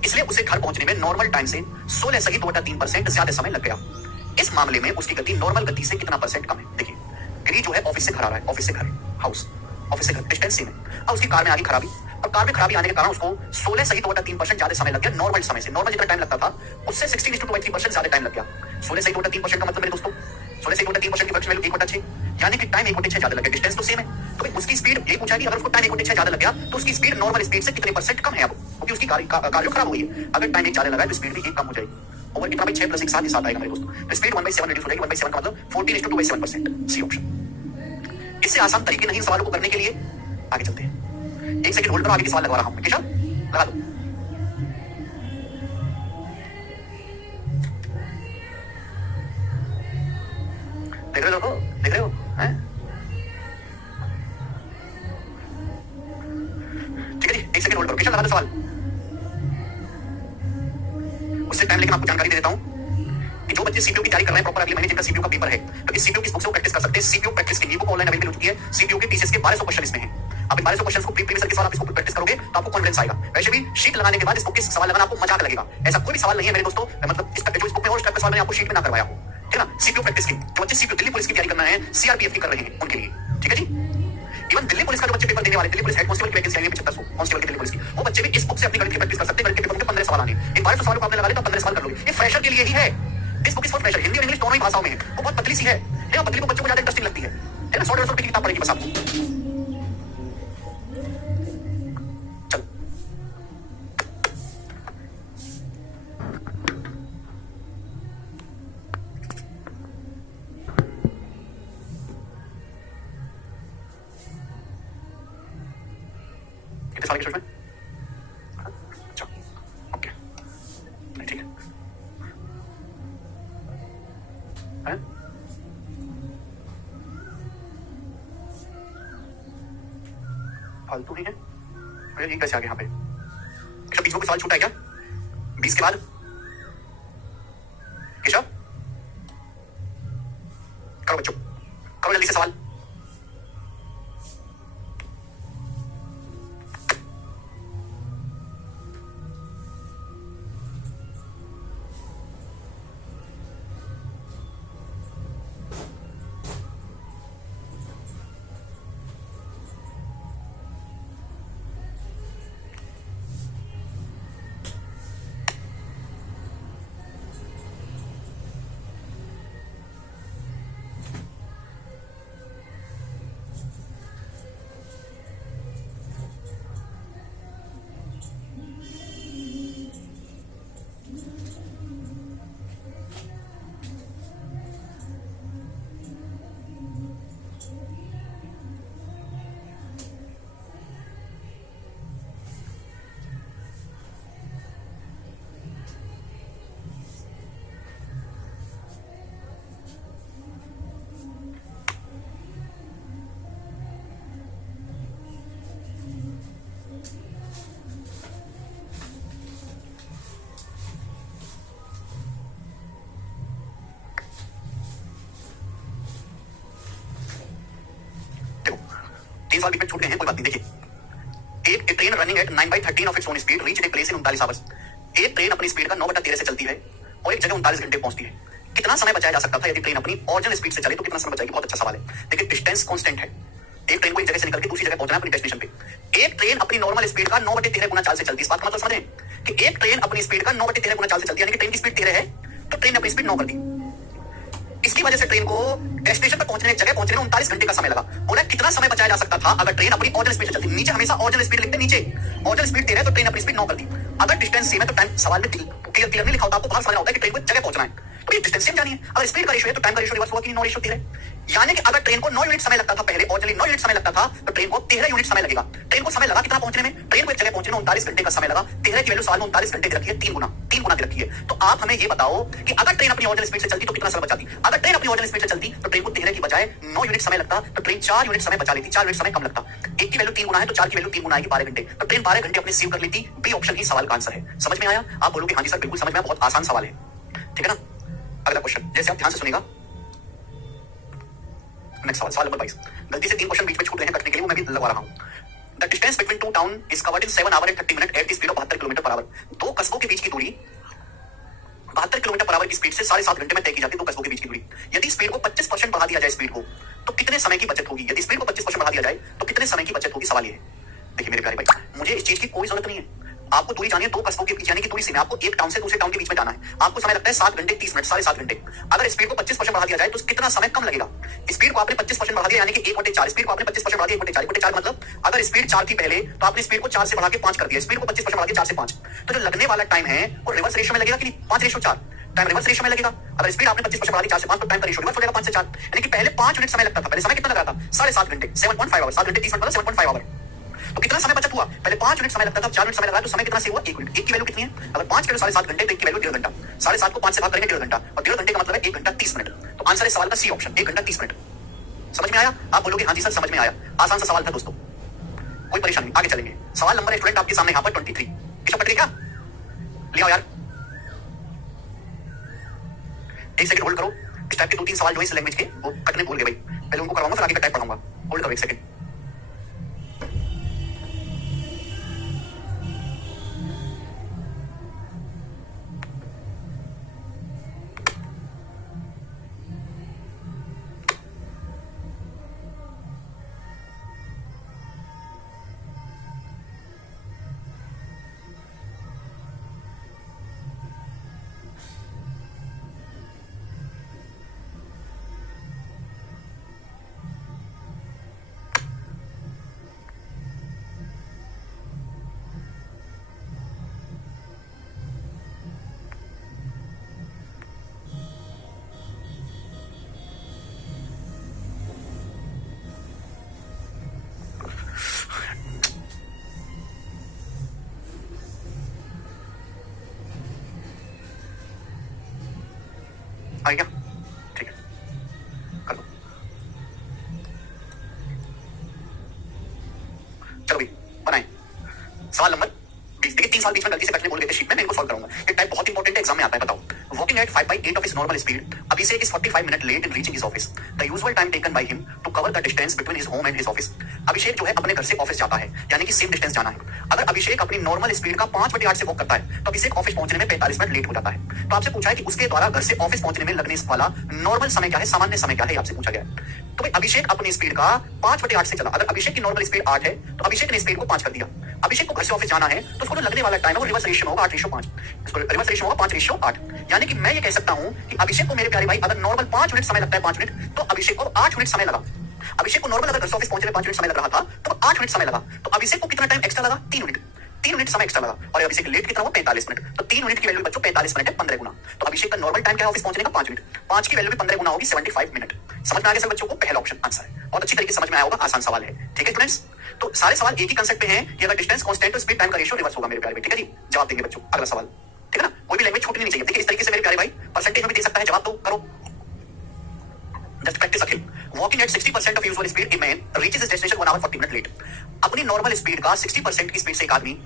इसलिए उसे घर पहुंचने में नॉर्मल टाइम से 16 सही 2/3% ज्यादा समय लग गया। इस मामले में उसकी गति नॉर्मल गति से कितना % कम है? देखिए, गिरी जो है ऑफिस से घर आ रहा है, ऑफिस से घर, हाउस, ऑफिस से घर, डिस्टेंस सेम है। अब उसकी कार में आ गई खराबी, और कार में खराबी आने के कारण उसको 16 सही 2/3% ज्यादा समय लग गया नॉर्मल समय से। नॉर्मल जितना टाइम लगता था उससे 16:2/3% ज्यादा टाइम लग गया। 16 सही 2/3% का मतलब मेरे दोस्तों 16 सही 2/3% की फ्रैक्शन वैल्यू 1/6, यानी कि टाइम 1/6 ज्यादा लग गया, डिस्टेंस तो सेम है। तो भाई उसकी स्पीड ये पूछा कि अगर उसको टाइम 1/6 ज्यादा लग गया तो उसकी स्पीड नॉर्मल स्पीड से कितने % कम है? अब क्योंकि उसकी कार जो खराब हुई है, अगर टाइम 1 ज्यादा लगा है तो स्पीड भी 1 कम हो जाएगी। ओवर कितना भाई? 6 + 1 7 7 आएगा मेरे दोस्तों। तो स्पीड 1/7 रिड्यूस हो जाएगी, 1/7 का मतलब 14:2/7%। C option. इससे आसान तरीके नहीं सवालों को करने के लिए, आगे चलते हैं। 1 सेकंड होल्ड करो, आगे के सवाल लगवा रहा हूं। किशोर लगा दो। देख रहे हो? देख रहे हो हैं? ठीक है जी, 1 सेकंड होल्ड करो। किशोर लगा दो सवाल। उससे टाइम लेकर आपको जानकारी दे देता हूं कि जो बच्चे सीपीयू की तैयारी कर रहे हैं प्रॉपर अगले महीने जिनका सीपीयू का पेपर है, तो इस सीपीयू की बुक से वो प्रैक्टिस कर सकते हैं। सीपीयू प्रैक्टिस की बुक ऑनलाइन अवेलेबल हो चुकी है। सीपीयू के टीसीएस के 1200 क्वेश्चन इसमें हैं। आप इन 1200 क्वेश्चन को प्रीवियस ईयर के सवाल आप इसको प्रैक्टिस करोगे तो आपको कॉन्फिडेंस आएगा। वैसे भी शीट लगाने के बाद इस बुक के सवाल लगाना आपको मजाक लगेगा, ऐसा कोई भी सवाल नहीं है मेरे दोस्तों। मतलब जो इस बुक में और टाइप का सवाल मैंने आपको शीट में ना करवाया हो, ठीक है ना? सीपीयू प्रैक्टिस की जो बच्चे सीपीयू दिल्ली पुलिस की तैयारी करना है, सीआरपीएफ की कर रहे हैं उनके लिए, ठीक है जी। इवन दिल्ली पुलिस का जो बच्चे पेपर देने वाले, दिल्ली पुलिस हेड कांस्टेबल की वैकेंसी आई है 7500 कांस्टेबल की दिल्ली पुलिस की, वो बच्चे भी इस बुक से अपनी गणित की प्रैक्टिस कर सकते हैं। गणित के पेपर में 15 सवाल आने, इन 1200 सवालों को आपने लगा लिया तो 15 सवाल कर लोगे। ये फ्रेशर के लिए ही है। This book is for fresher. Hindi और इंग्लिश दोनों ही भाषाओं में है। वो बहुत पतली सी है, पतली को बच्चों को ज्यादा इंटरेस्टिंग लगती है ना? 100-150 रुपए की किताब पड़ेगी बस आपको। चलो कितने साल के सोच में? अच्छा ओके, नहीं ठीक है। फालतू नहीं है भैया, ये कैसे आ गया यहाँ पे? केशव 20 के सवाल छूटा है क्या? 20 के बाद केशव करो बच्चों, करो जल्दी से सवाल। 3 सवाल बीच में छूट गए हैं, कोई बात नहीं। देखिए, एक train running at 9/13 of its own speed reach a place in 39 hours. एक ट्रेन अपनी स्पीड का 9/13 से चलती है और एक जगह 39 घंटे पहुंचती है। कितना समय बचाया जा सकता था यदि ट्रेन अपनी ओरिजिनल स्पीड से चले, तो कितना समय बचाएगी? बहुत अच्छा सवाल है। देखिए, डिस्टेंस कांस्टेंट है। एक ट्रेन को एक जगह से निकल के दूसरी जगह पहुंचना है अपनी डेस्टिनेशन पे। एक ट्रेन अपनी नॉर्मल स्पीड का 9/13 गुना चाल से चलती है। इस बात का मतलब समझें कि एक ट्रेन अपनी स्पीड का 9/13 गुना चाल से चलती है, यानी कि ट्रेन की स्पीड 13 है तो ट्रेन ने अपनी स्पीड 9 कर दी। इसकी वजह से ट्रेन को डेस्टिनेशन पर पहुंचने, जगह पहुंचने में 39 घंटे का समय लगा। बोला कितना समय बचाया जा सकता था अगर ट्रेन अपनी ओरिजिनल स्पीड से चलती। नीचे हमेशा ओरिजिनल स्पीड लिखते, नीचे ओरिजिनल स्पीड 13 है तो ट्रेन अपनी स्पीड 9 कर दी। अगर डिस्टेंस सेम है तो टाइम, सवाल में क्लियर नहीं लिखा होता, आपको बाहर समझना होता है कि ट्रेन को जगह पहुंचना है तो ये डिस्टेंस सेम जानी है। अगर स्पीड का रेशियो है तो टाइम का रेशियो रिवर्स होगा कि 9 रेशियो 13। यानी कि अगर ट्रेन को 9 यूनिट समय लगता था पहले, ओरिजिनली 9 यूनिट समय लगता था, तो ट्रेन को 13 यूनिट समय लगेगा। ट्रेन को समय लगा कितना पहुंचने में? ट्रेन को एक जगह पहुंचने में 39 घंटे का समय लगा। 13 की वैल्यू सवाल में 39 घंटे की रखी है, 3 गुना की रखी है। तो आप हमें ये बताओ कि अगर ट्रेन अपनी ओरिजिनल स्पीड से चलती तो कितना समय बचाती? अगर ट्रेन अपनी ओरिजिनल स्पीड से चलती तो ट्रेन को 13 की बजाय 9 यूनिट समय लगता, तो ट्रेन 4 यूनिट समय बचा लेती, 4 यूनिट समय कम लगता। एक की वैल्यू 3 गुना है तो 4 की वैल्यू 3 गुना आएगी, 12 घंटे। तो ट्रेन 12 घंटे अपने सेव कर लेती। बी ऑप्शन ही सवाल का आंसर है। समझ में आया? आप बोलोगे हाँ जी सर बिल्कुल समझ में आया, बहुत आसान सवाल है, ठीक है ना। अगला क्वेश्चन, जैसे आप ध्यान से सुनिएगा। नेक्स्ट सवाल, सवाल नंबर 22। गलती से 3 क्वेश्चन बीच में छूट रहे हैं, कटने के लिए वो मैं भी लगवा रहा हूं। The distance between two town is covered in 7 our and 30 minute at the speed of 72 kilometre per our. दो कस्बों के बीच की दूरी 72 किलोमीटर पर आवर की स्पीड से 7.5 घंटे में तय की जाती है। दो कस्बों के बीच की दूरी, यदि स्पीड को 25% बढ़ा दिया जाए स्पीड को, तो कितने समय की बचत होगी? यदि स्पीड को 25% बढ़ा दिया जाए तो कितने समय की बचत होगी? सवाल ये है। देखिए मेरे प्यारे भाई, मुझे इस चीज की कोई जरूरत नहीं है। आपको दूरी जानी है दो कस्बों के बीच, यानी कि दूरी से में आपको एक टाउन से दूसरे टाउन के बीच में जाना है। आपको समय लगता है 7 घंटे 30 मिनट, 7.5 घंटे। अगर स्पीड को 25% बढ़ा दिया जाए तो कितना समय कम लगेगा? स्पीड को आपने 25% बढ़ा दिया, यानी कि 1/4। स्पीड को आपने 25% बढ़ा दिया, 1/4 मतलब अगर स्पीड 4 थी पहले तो आपने स्पीड को 4 से बढ़ा के 5 कर दिया। स्पीड को 25% बढ़ा के 4 से 5, तो जो लगने वाला टाइम है वो रिवर्स रेशियो में लगेगा कि नहीं? 5:4 टाइम रिवर्स रेशियो में लगेगा। अगर स्पीड आपने 25% बढ़ा दी 4 से 5 तो टाइम का रेशियो रिवर्स हो जाएगा 5 से 4। यानी कि पहले 5 यूनिट समय लगता था, पहले समय कितना लग रहा था? 7.5 घंटे, 7.5 आवर। 7 घंटे 30 मिनट मतलब 7.5 आवर। तो कितना समय बचत हुआ? पहले 5 यूनिट समय लगता था, 4 यूनिट समय लगा, तो समय कितना सेव हुआ? 1 मिनट। 1 की वैल्यू कितनी है? अगर 5 की वैल्यू 7.5 घंटे तो 1 की वैल्यू 1.5 घंटा। 7.5 को 5 से भाग करेंगे 1.5 घंटा, और 1.5 घंटे का मतलब है 1 घंटा 30 मिनट। तो आंसर है सवाल का सी ऑप्शन, 1 घंटा 30 मिनट। समझ में आया? आप बोलोगे हाँ जी सर समझ में आया। आसान सा सवाल था दोस्तों, कोई परेशानी नहीं। आगे चलेंगे। सवाल नंबर स्टूडेंट आपके सामने यहाँ पर 23। किसको पढ़ क्या? ले आओ यार, 1 सेकंड होल्ड करो। इस टाइप के 2-3 सवाल जो है इस लैंग्वेज के वो कटने भूल गए भाई, पहले उनको करवाऊंगा फिर आगे का टाइप पढ़ाऊंगा। होल्ड करो 1 सेकंड। आ गया? ठीक है, कर लो। चलो भाई बनाएं सवाल नंबर 20। देखिए 3 सवाल बीच में गलती से कटने भूल गए थे शीट में, मैं इनको सॉल्व करूंगा। ये टाइप बहुत इंपॉर्टेंट है, एग्जाम में आता है। बताओ, walking eight 5/8 of his normal speed, Abhishek is 45 minutes late in reaching his office. The usual time taken by him to cover the distance between his home and his office. अभिषेक जो है अपने घर से office जाता है, यानी कि same distance जाना है। अगर अभिषेक अपनी नॉर्मल स्पीड का 5/8 से वॉक करता है तो अभिषेक ऑफिस पहुंचने में 45 मिनट लेट हो जाता है। तो आपसे पूछा है कि उसके द्वारा घर से ऑफिस पहुंचने में लगने वाला नॉर्मल समय क्या है, सामान्य समय क्या है, आपसे पूछा गया है। तो भाई अभिषेक अपनी स्पीड का 5/8 से चला। अगर अभिषेक की नॉर्मल स्पीड 8 है तो अभिषेक ने स्पीड को 5 कर दिया। अभिषेक को घर से ऑफिस जाना है तो उसको लगने वाला टाइम है वो रिवर्स रेशियो होगा 8:5। इसको रिवर्स रेशियो होगा 5:8। यानी कि मैं ये कह सकता हूं कि अभिषेक को, मेरे प्यारे भाई, अगर नॉर्मल 5 यूनिट समय लगता है 5 मिनट, तो अभिषेक को 8 यूनिट समय लगा। अभिषेक को नॉर्मल अगर घर से ऑफिस पहुंचने में 5 यूनिट समय लग रहा था तो 8 यूनिट समय लगा। तो अभिषेक को कितना टाइम एक्स्ट्रा लगा? 3 यूनिट। 3 यूनिट समय एक्स्ट्रा लगा। और अभिषेक लेट कितना हुआ? 45 मिनट। तो 3 यूनिट की वैल्यू बच्चों 45 मिनट है, 15 गुना। तो अभिषेक का नॉर्मल टाइम क्या है ऑफिस पहुंचने का? 5 मिनट। 5 की वैल्यू भी 15 गुना होगी, 75 मिनट। समझ में आ गया सब बच्चों को? पहला ऑप्शन आंसर है, बहुत अच्छी तरीके से समझ में आया होगा, आसान सवाल है। ठीक है स्टूडेंट्स, तो सारे सवाल एक ही कंसेप्ट पे हैं कि अगर डिस्टेंस कांस्टेंट तो स्पीड टाइम का रेशियो रिवर्स होगा मेरे प्यारे भाई। ठीक है जी, जवाब देंगे बच्चों। अगला सवाल, ठीक है ना, कोई भी लैंग्वेज छूटनी नहीं चाहिए। देखिए इस तरीके से मेरे प्यारे भाई परसेंटेज में भी दे सकता है, जवाब तो करो। Just practice Akhil. Walking at 60% of usual speed, a man reaches his destination 1 hour 40 minutes late. अपनी नॉर्मल स्पीड का 60% की स्पीड से एक आदमी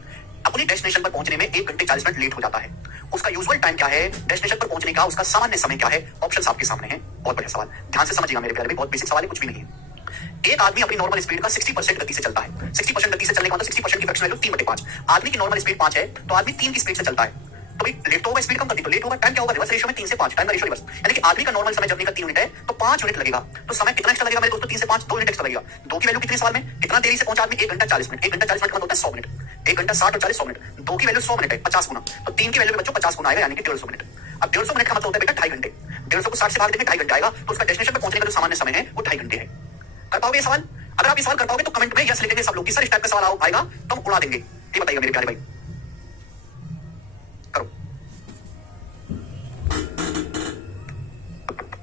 अपनी डेस्टिनेशन पर पहुंचने में 1 घंटे 40 मिनट लेट हो जाता है। उसका यूजुअल टाइम क्या है डेस्टिनेशन पर पहुंचने का? उसका सामान्य समय क्या है? ऑप्शंस आपके सामने हैं। बहुत बढ़िया सवाल, ध्यान से समझिएगा मेरे प्यारे भाई, बहुत बेसिक सवाल है, कुछ भी नहीं है। एक आदमी अपनी नॉर्मल स्पीड का 60% गति से चलता है। 60% गति से चलने का मतलब 60% की फ्रैक्शन वैल्यू 3/5। आदमी की नॉर्मल स्पीड 5 है तो आदमी 3 की स्पीड से चलता है, तो भाई लेट तो होगा, स्पीड कम कर दी तो लेट होगा। टाइम क्या होगा, रिवर्स रेशियो में 3 से 5, टाइम का रेशियो रिवर्स, यानी कि आदमी का नॉर्मल समय जर्नी का 3 मिनट है तो 5 मिनट लगेगा। तो समय कितना एक्स्ट्रा लगेगा मेरे दोस्तों, 3 से 5 2 मिनट एक्स्ट्रा लगेगा। 2 की वैल्यू कितने सवाल में, कितना देरी से पहुंचा आदमी, 1 घंटा 40 मिनट। 1 घंटा 40 मिनट का मतलब होता है 100 मिनट। 1 घंटा 60 और 40 100 मिनट। 2 की वैल्यू 100 मिनट है, 50 गुना, तो 3 की वैल्यू बच्चों 50 गुना आएगा, यानी कि 150 मिनट। अब 150 मिनट का मतलब होता है बेटा 2.5 घंटे। 150 को 60 से भाग देंगे 2.5 घंटे आएगा, तो उसका डेस्टिनेशन पे पहुंचने का जो सामान्य समय है वो 2.5 घंटे है। कर पाओगे ये सवाल? अगर आप ये सवाल कर पाओगे तो कमेंट में यस लिखेंगे सब लोग कि सर इस टाइप का सवाल आएगा तो हम उड़ा देंगे। ये बताइएगा मेरे प्यारे भाई, करो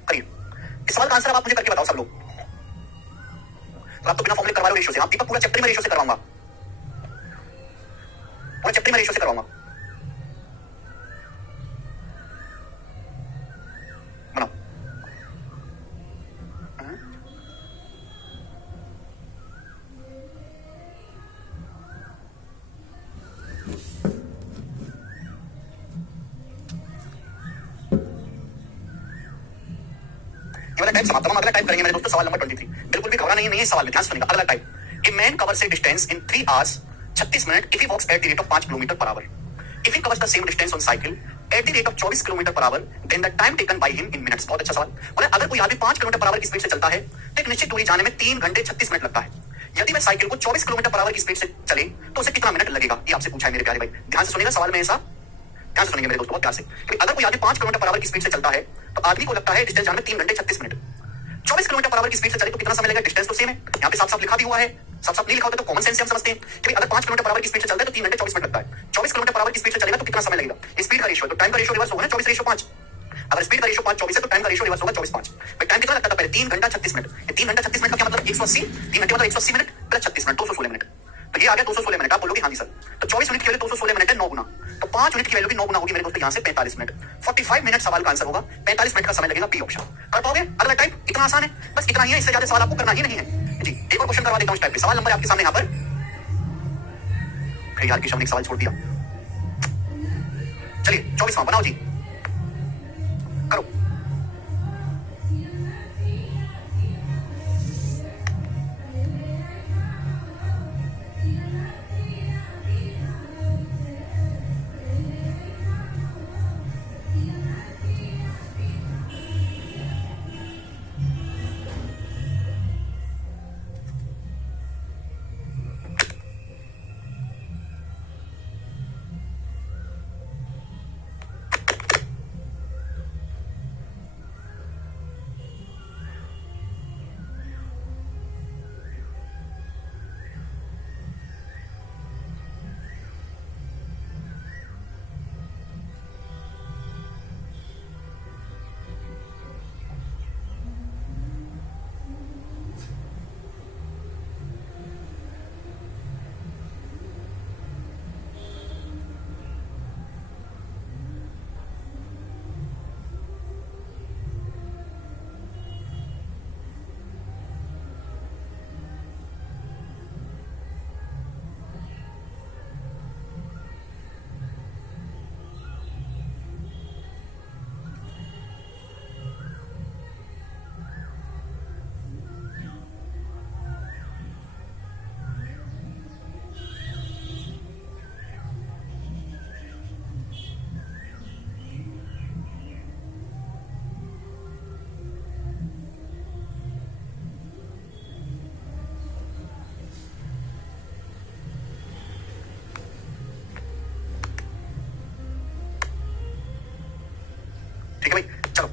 करिए इस सवाल का आंसर आप मुझे करके बताओ सब लोग। तो आप तो बिना फॉर्मूले करवा रहे हो रेशियो से। आप दीपक पूरा चैप्टर में रेशियो से करवाऊंगा, पूरा चैप्टर में रेशियो से करवाऊंगा। बनाओ। ये वाला टाइप समाप्त। हम अगला टाइप करेंगे मेरे दोस्तों, सवाल नंबर 23। बिल्कुल भी घबरा नहीं है सवाल में, ध्यान से सुनिएगा। अगला type, a man covers a distance in 3 hours 36 minute if he walks at the rate of 5 kilometre per hour. If he covers the same distance on cycle at the rate of 24 kilometre per hour then the time taken by him in minutes. बहुत अच्छा सवाल। बोले अगर कोई आदमी 5 kilometre per our की speed से चलता है तो एक निश्चित दूरी जाने में 3 घंटे 36 मिनट लगता है। यदि वह साइकिल को 24 किलोमीटर पर आवर की स्पीड से चले तो उसे कितना मिनट लगेगा, ये आपसे पूछा है मेरे प्यारे भाई। ध्यान से सुनिएगा सवाल में, ऐसा ध्यान से सुनिएगा मेरे दोस्तों बहुत प्यार से। अगर कोई आदमी 5 किलोमीटर पर आवर की स्पीड से चलता है तो आदमी को लगता है डिस्टेंस जाने में 3 घंटे 36 मिनट। 24 किलोमीटर पर आवर की स्पीड से चले तो कितना समय लगेगा, डिस्टेंस तो सेम है, यहाँ पे साफ साफ लिखा भी हुआ है। साफ साफ नहीं लिखा होता तो कॉमन सेंस से हम समझते हैं कि अगर 5 किलोमीटर पर आवर की स्पीड से चलता है तो 3 घंटे 24 मिनट लगता है। 24 किलोमीटर पर आवर की स्पीड से चलेगा तो कितना समय लगेगा, स्पीड का रेशियो, तो टाइम का रेशियो रिवर्स होगा ना, 24/5। अगर स्पीड का रेशियो 5/24 है तो टाइम का रेशियो रिवर्स होगा 24/5। भाई टाइम कितना लगता था पहले, 3 घंटा 36 मिनट। ये 3 घंटा 36 मिनट का क्या मतलब, 180। 3 घंटे मतलब 180 मिनट प्लस 36 मिनट, 216 मिनट। तो ये आ गया 216 मिनट। आप बोलोगे हाँ जी सर, तो 24 मिनट की वैल्यू 216 मिनट है, 9 गुना, तो 5 मिनट की वैल्यू भी 9 गुना होगी मेरे दोस्तों, यहाँ से 45 मिनट। 45 मिनट सवाल का आंसर होगा, 45 मिनट का समय लगेगा, बी ऑप्शन। कर पाओगे? अगला टाइप इतना आसान है, बस इतना ही है, इससे ज्यादा सवाल आपको करना ही नहीं है जी। एक और क्वेश्चन करवा देता हूँ इस टाइप पे। सवाल नंबर आपके सामने यहाँ पर, फिर यार किशोर ने एक सवाल छोड़ दिया। चलिए 24वां बनाओ जी, करो। ठीक है भाई, चलो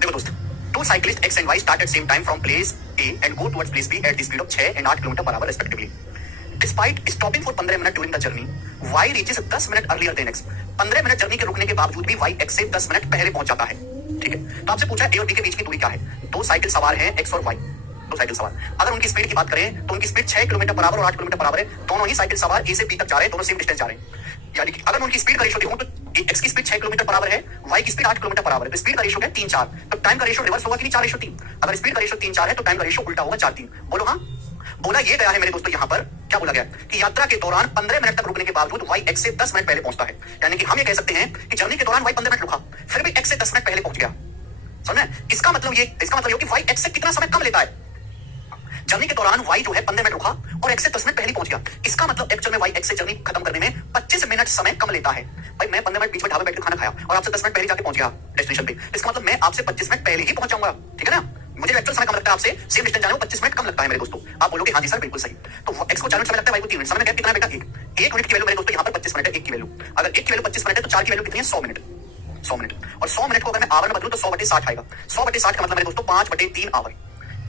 देखो दोस्त, 2 cyclists X and Y start at same time from place A and go towards place B at the speed of 6 and 8 kilometre per our respectively. Despite stopping for 15 minute during the journey, Y reaches 10 minute earlier than X. 15 minute journey के रुकने के बावजूद भी Y X से 10 minute पहले पहुंच जाता है। ठीक है, तो आपसे पूछा है A और B के बीच की दूरी क्या है। 2 साइकिल सवार हैं X और Y, 2 साइकिल सवार। अगर उनकी स्पीड की बात करें तो उनकी स्पीड 6 किलोमीटर पर आवर और 8 किलोमीटर पर आवर है। दोनों ही साइकिल सवार A से B तक जा रहे हैं, दोनों सेम डिस्टेंस जा रहे हैं। यानी कि अगर उनकी स्पीड का रेशियो देखूं तो X की स्पीड 6 किलोमीटर पर आवर है, Y की स्पीड 8 किलोमीटर पर आवर है, तो स्पीड का रेशियो है 3-4। तो टाइम का रेशियो रिवर्स होगा कि नहीं, 4:3। अगर स्पीड का रेशियो 3-4 है तो टाइम का रेशियो उल्टा होगा 4-3। बोलो हाँ। बोला ये गया है मेरे दोस्तों यहाँ पर, क्या बोला गया कि यात्रा के दौरान 15 मिनट तक रुकने के बावजूद Y X से 10 मिनट पहले पहुंचता है। यानी कि हम ये कह सकते हैं कि जर्नी के दौरान Y 15 मिनट रुका, फिर भी X से 10 मिनट पहले पहुंच गया। समझे? इसका मतलब ये कि Y X से कितना समय कम लेता है, जर्नी के दौरान y जो है 15 मिनट रुका और x से 10 मिनट पहले पहुंच गया। इसका मतलब एक्चुअल में y x से जर्नी खत्म करने में 25 मिनट समय कम लेता है। भाई मैं 15 मिनट बीच में ढाबे बैठ के खाना खाया और आपसे 10 मिनट पहले जाके पहुंच गया डेस्टिनेशन पे, इसका मतलब मैं आपसे 25 मिनट पहले ही पहुंच जाऊंगा, ठीक है ना। मुझे एक्चुअल समय कम लगता है, आपसे सेम डिस्टेंस जाने में 25 मिनट कम लगता है मेरे दोस्तों। आप बोलोगे हाँ जी सर बिल्कुल सही। तो x को 4 मिनट समय लगता है, y को 3 मिनट। समय में गैप कितना है बेटा? 1 मिनट की वैल्यू मेरे दोस्तों यहाँ पर 25 मिनट है। 1 की वैल्यू, अगर 1 की वैल्यू 25 मिनट है तो 4 की वैल्यू कितनी है? 100 मिनट। 100 मिनट, और 100 मिनट को अगर मैं आवर में बदलूं तो 100/60 आएगा। 100/60 का मतलब मेरे दोस्तों 5/3 आवर।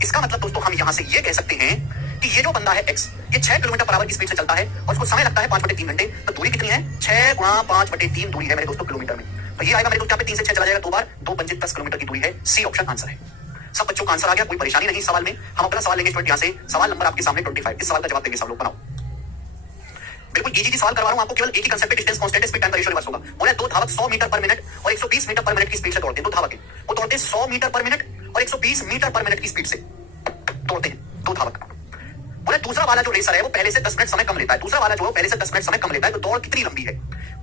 इसका मतलब दोस्तों हम यहां से ये कह सकते हैं कि ये जो बंदा है x, ये 6 किलोमीटर पर आवर की स्पीड से चलता है और उसको समय लगता है 5/3 घंटे। तो दूरी कितनी है? 6 गुणा 5/3 दूरी है मेरे दोस्तों किलोमीटर में। तो ये आएगा मेरे दोस्तों, यहाँ पे 3 से 6 चला जाएगा 2 बार, 2 पंजे 10 किलोमीटर की दूरी है। सी ऑप्शन आंसर है। सब बच्चों का आंसर आ गया, कोई परेशानी नहीं सवाल में। हम अपना सवाल लेंगे स्टूडेंट यहाँ से। सवाल नंबर आपके सामने 25। इस सवाल का जवाब देंगे सब लोग, बनाओ। बिल्कुल इजी सवाल करवा रहा हूं आपको, केवल एक ही concept, distance constant, speed time का रेशियो रिवर्स होगा। बोले 2 धावक 100 मीटर पर मिनट और 120 मीटर पर मिनट की स्पीड से दौड़ते हैं। 2 धावक हैं, वो दौड़ते हैं 100 मीटर पर मिनट और 120 मीटर पर मिनट की स्पीड से दौड़ते हैं 2 धावक। बोले दूसरा वाला जो रेसर है वो पहले से 10 मिनट समय कम लेता है। दूसरा वाला जो है पहले से 10 मिनट समय कम लेता है। तो दौड़ कितनी लंबी है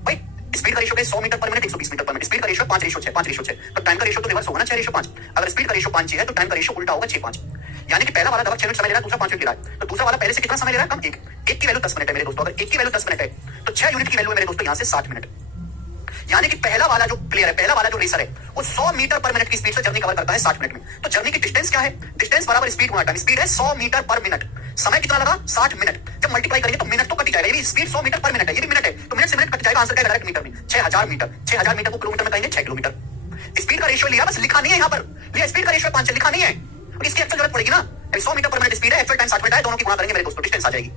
भाई? स्पीड का रेशियो है 100 metre per minute, 120 metre per minute. Speed का रेशियो 5/6, 5/6। तो टाइम का रेशियो तो रिवर्स होगा ना, 6/5। अगर स्पीड का रेशियो 5 है तो टाइम का रेशियो उल्टा होगा 6/5। यानी कि पहला वाला धावक 6 मिनट समय ले रहा है, दूसरा 5 मिनट ले रहा है। तो दूसरा वाला पहले से कितना समय ले रहा है? कम। 1 की वैल्यू 10 मिनट है मेरे दोस्तों। अगर 1 की वैल्यू 10 मिनट है तो 6 यूनिट की वैल्यू है मेरे दोस्तों यहाँ से 60 मिनट। यानी कि पहला वाला जो प्लेयर है, पहला वाला जो रेसर है, वो 100 मीटर पर मिनट की स्पीड से जर्नी कवर करता है 60 मिनट में। तो जर्नी की डिस्टेंस क्या है? डिस्टेंस बराबर स्पीड गुणा टाइम। स्पीड है 100 मीटर पर मिनट, समय कितना लगा? 60 मिनट। जब मल्टीप्लाई करेंगे तो मिनट तो कट जाएगा। ये भी स्पीड 100 मीटर पर मिनट है, ये भी मिनट है, तो मिनट से मिनट कट जाएगा। आंसर क्या है? डायरेक्ट मीटर में 6000 मीटर। 6000 मीटर को किलोमीटर में कहेंगे 6 किलोमीटर। स्पीड का रेशियो लिया, बस लिखा नहीं है यहाँ पर। लिया स्पीड का रेशियो 5 लिखा नहीं है, और इसकी एक्चुअल जरूरत पड़ेगी ना। 100 मीटर पर मिनट स्पीड है, एक्चुअल टाइम 60 मिनट है, दोनों की गुणा करेंगे मेरे दोस्तों, डिस्टेंस आ जाएगी।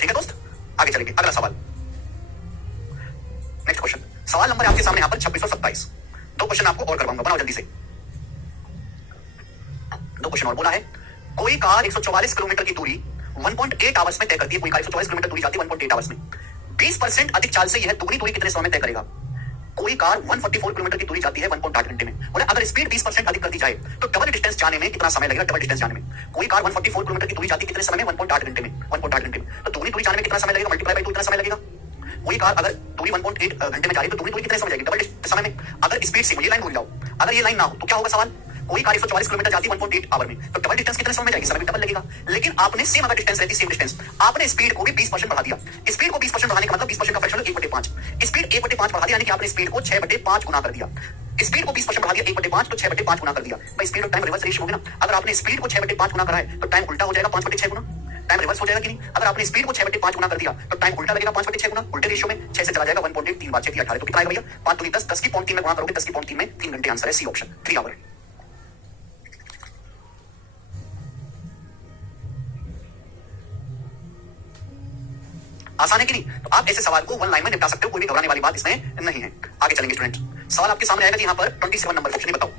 ठीक है दोस्त, आगे चलेंगे। अगला सवाल, नेक्स्ट क्वेश्चन। सवाल नंबर आपके सामने यहाँ पर 26 और 27। 2 क्वेश्चन आपको और करवाऊंगा, बनाओ जल्दी से। 2 क्वेश्चन और बोला है। कोई कार 144 किलोमीटर की दूरी 1.8 आवर्स में तय करती है। कोई कार 144 किलोमीटर दूरी जाती है 1.8 आवर्स में। 20% अधिक चाल से यह दुगनी दूरी कितने समय में तय करेगा? कोई कार 144 किलोमीटर की दूरी जाती है 1.8 घंटे में। बोले अगर स्पीड 20% अधिक कर दी जाए तो डबल डिस्टेंस जाने में कितना समय लगेगा? डबल डिस्टेंस जाने में कोई कार 144 किलोमीटर की दूरी जाती है कितने समय में? 1.8 घंटे में। 1.8 घंटे में तो दुगनी दूरी जाने में कितना समय लगेगा? मल्टीप्लाई बाय 2 कितना समय लगेगा? कोई कार अगर दूरी 1.8 घंटे में जा रही है तो दुगनी दूरी कितने समय जाएगी? डबल समय में। अगर स्पीड से, ये लाइन भूल जाओ, अगर ये लाइन ना हो तो क्या होगा सवाल? कोई कार 144 किलोमीटर जाती है 1.8 आवर में, तो डबल डिस्टेंस कितने समय में जाएगी? समय डबल लगेगा। लेकिन आपने सेम अगर डिस्टेंस रहती, सेम डिस्टेंस, आपने स्पीड को भी 20% बढ़ा दिया। स्पीड को 20% बढ़ाने का मतलब 20% का फ्रैक्शन 1/5। स्पीड 1/5 बढ़ा दिया, यानी कि आपने स्पीड को 6/5 गुना कर दिया। स्पीड को 20% बढ़ा दिया 1/5, तो 6/5 गुना कर दिया। भाई स्पीड और टाइम रिवर्स रेशियो होगा ना। अगर आपने स्पीड को 6/5 गुना करा है तो टाइम उल्टा हो जाएगा 5/6 गुना। टाइम रिवर्स हो जाएगा कि नहीं? अगर आपने स्पीड को 6/5 गुना कर दिया तो टाइम उल्टा लगेगा 5/6 गुना। उल्टे रेशियो में 6 से चला जाएगा 1.8, 3 बार 6 18, तो कितना आएगा भैया? 5 दूनी 10, 10 की 0.3 में गुना करोगे, 10 की 0.3 में 3 घंटे। आंसर है सी ऑप्शन, 3 आवर। आसान है कि नहीं? तो आप ऐसे सवाल को 1 लाइन में निपटा सकते हो, कोई भी घबराने वाली बात इसमें नहीं है। आगे चलेंगे स्टूडेंट। सवाल आपके सामने आएगा जी यहाँ पर 27 नंबर क्वेश्चन। बताओ,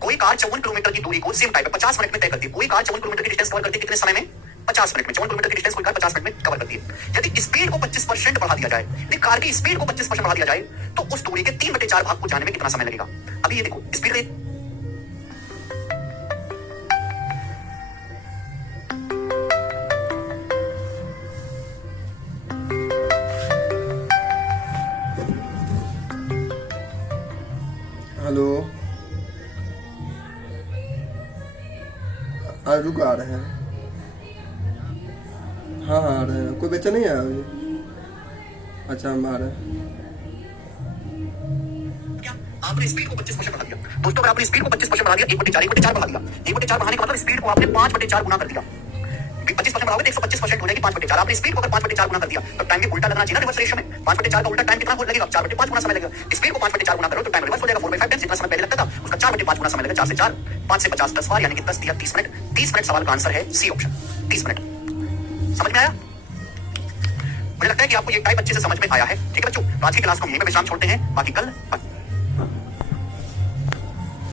कोई कार 54 किलोमीटर की दूरी को सेम टाइम पे 50 मिनट में तय करती है। कोई कार 54 किलोमीटर की डिस्टेंस कवर करती है कितने समय में? 50 मिनट में। 54 किलोमीटर की डिस्टेंस कोई कार 50 मिनट में कवर करती है। यदि स्पीड को 25% बढ़ा दिया जाए, यदि कार की स्पीड को 25% बढ़ा दिया जाए तो उस दूरी के 3/4 भाग को जाने में कितना समय लगेगा? अभी ये देखो स्पीड हेलो, रुक आ रहे हैं। हाँ हाँ आ रहे हैं। कोई बच्चा नहीं आया अभी? अच्छा हम आ रहे हैं। आपने स्पीड को 25% बढ़ा दिया दोस्तों। अगर आपने स्पीड को 25% बढ़ा दिया, 1/4 बढ़ा दिया। 1/4 बढ़ाने का मतलब स्पीड को आपने 5/4 गुना कर दिया। 25% बढ़ाओगे तो 125% हो जाएगी 5/4। आपने स्पीड को अगर 5/4 गुना कर दिया तो टाइम भी उल्टा लगना चाहिए ना, रिवर्स रेशियो में। 5/4 का उल्टा टाइम कितना लगेगा? 4/5 गुना समय लगेगा। स्पीड को 5/4 गुना करो तो टाइम रिवर्स हो जाएगा 4/5 टाइम। जितना समय पहले लगता था उसका 4/5 गुना समय लगेगा। 4 से 4, 5 से 50, 10 बार, यानी कि 10 दिया 30 मिनट। 30 मिनट सवाल का आंसर है सी ऑप्शन, 30 मिनट। समझ में आया? मुझे लगता है कि आपको ये टाइप अच्छे से समझ में आया है। ठीक है बच्चों, तो आज की क्लास को यहीं पे विश्राम छोड़ते हैं, बाकी कल